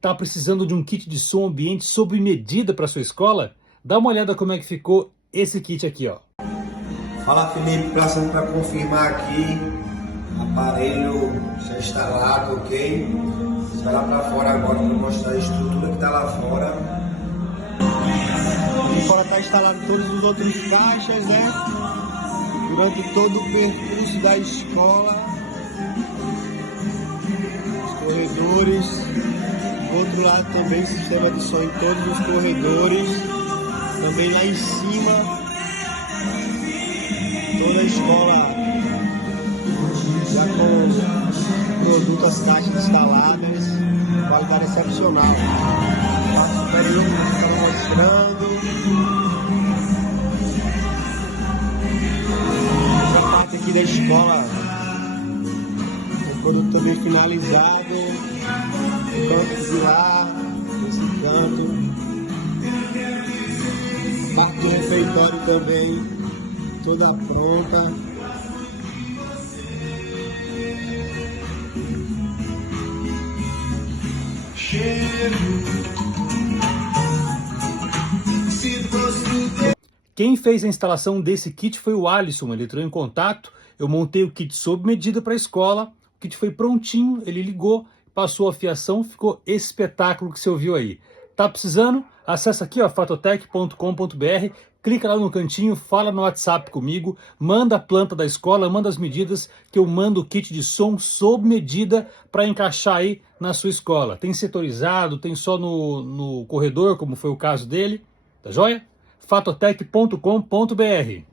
Tá precisando de um kit de som ambiente sob medida para sua escola? Dá uma olhada como é que ficou esse kit aqui, ó. Fala, Felipe, passando para confirmar aqui, aparelho já instalado, ok? Vai lá para fora agora para mostrar a estrutura que está lá fora. E fora está instalado todos os outros faixas, né? Durante todo o percurso da escola, os corredores. Do outro lado também sistema de som em todos os corredores. Também lá em cima, toda a escola já com produto, as caixas instaladas, qualidade excepcional. Parte superior que você estava mostrando. Essa parte aqui da escola, o produto também finalizado. Canto de lá, esse canto. Parte do refeitório também, toda pronta. Quem fez a instalação desse kit foi o Alisson. Ele entrou em contato, eu montei o kit sob medida para a escola, o kit foi prontinho, ele ligou, passou a fiação, ficou esse espetáculo que você ouviu aí. Tá precisando? Acessa aqui, ó, fatotec.com.br, clica lá no cantinho, fala no WhatsApp comigo, manda a planta da escola, manda as medidas, que eu mando o kit de som sob medida para encaixar aí na sua escola. Tem setorizado, tem só no corredor, como foi o caso dele, tá joia? fatotec.com.br